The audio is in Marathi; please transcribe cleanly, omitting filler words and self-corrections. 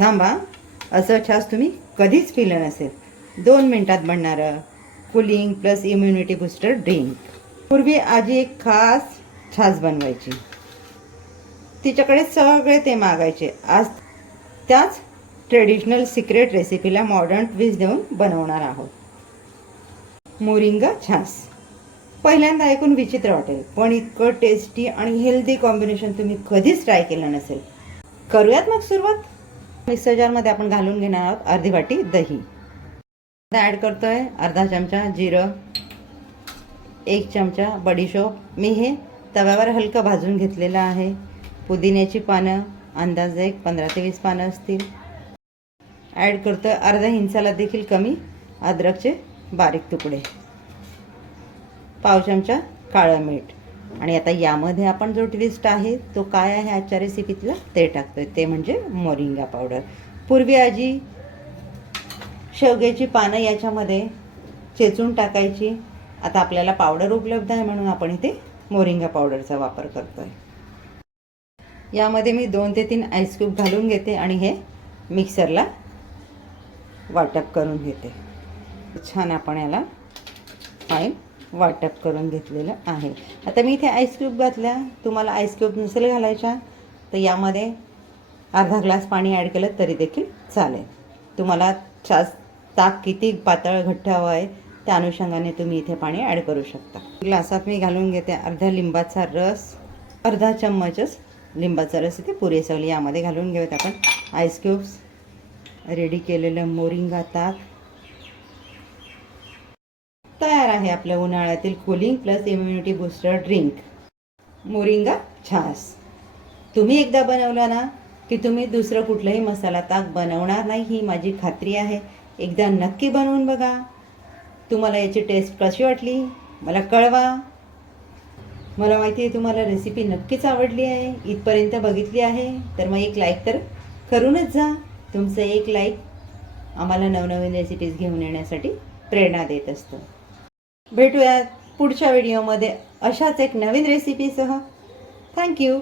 थांबा, असं छास तुम्ही कधीच पिलं नसेल. 2 मिनिटात बनणारं cooling plus immunity booster drink. पूर्वी आजी एक खास छास बनवायची, तिच्याकडे सगळे ते मागायचे. आज त्याच ट्रेडिशनल सिक्रेट रेसिपीला मॉडर्न ट्विस्ट देऊन बनवणार आहोत. मोरिंगा छास. पहिल्यांदा ऐकून विचित्र वाटेल, पण इतकं टेस्टी आणि हेल्दी कॉम्बिनेशन तुम्ही कधीच ट्राय केलं नसेल. करूयात मग सुरुवात. मिक्सर जारमध्ये आपण घालून घेणार आहोत अर्धी वाटी दही. ॲड करतोय अर्धा चमचा जिरं, 1 चमचा बडीशोप. मी हे तव्यावर हलकं भाजून घेतलेलं आहे. पुदिन्याची पानं अंदाजे 15 ते 20 पानं असतील. ॲड करतोय अर्धा इंचाला देखील कमी अद्रकचे बारीक तुकडे, पाव चमचा काळं मीठ. आणि आता यामध्ये आपण जो ट्विस्ट आहे तो काय आहे आजच्या रेसिपीतला ते टाकतोय, ते म्हणजे मोरिंगा पावडर. पूर्वी आजी शेवग्याची पानं याच्यामध्ये चेचून टाकायची. आता आपल्याला पावडर उपलब्ध आहे म्हणून आपण इथे मोरिंगा पावडरचा वापर करतोय. यामध्ये मी 2 ते 3 आईस क्यूब घालून घेते आणि हे मिक्सरला वाटप करून घेते. छान आपण याला फाईन वाटप करून घेतलेलं आहे. आता मी इथे आईस क्यूब घातल्या. तुम्हाला आईस क्यूब नसेल घालायच्या तर यामध्ये अर्धा ग्लास पाणी ॲड केलं तरी देखील चालेल. तुम्हाला छास ताक किती पातळ घट्ट हवं आहे त्या अनुषंगाने तुम्ही इथे पाणी ॲड करू शकता. ग्लासात मी घालून घेते अर्ध्या लिंबाचा रस. अर्धा चम्मचच लिंबाचा रस इथे पुरेसा होईल. यामध्ये घालून घेऊयात आपण आईस क्यूब्स, रेडी केलेलं मोरिंगा ताक. तयार आहे आपल्या उन्हाळ्यातील cooling plus immunity booster drink moringa छास. तुम्ही एकदा बनवला ना की तुम्ही दुसरं कुठलंही मसाला ताक बनवणार नाही, ही माझी खात्री आहे. एकदा नक्की बनवून बघा. तुम्हाला याची टेस्ट कशी वाटली मला कळवा. मला माहिती आहे तुम्हाला रेसिपी नक्कीच आवडली आहे. इथपर्यंत बघितली आहे तर मग एक लाईक तर करूनच जा. तुमचं एक लाईक आम्हाला नवनवीन रेसिपीज घेऊन येण्यासाठी प्रेरणा देत असतं. भेटूयात पुढच्या व्हिडिओमध्ये अशाच एक नवीन रेसिपीसह. थँक्यू.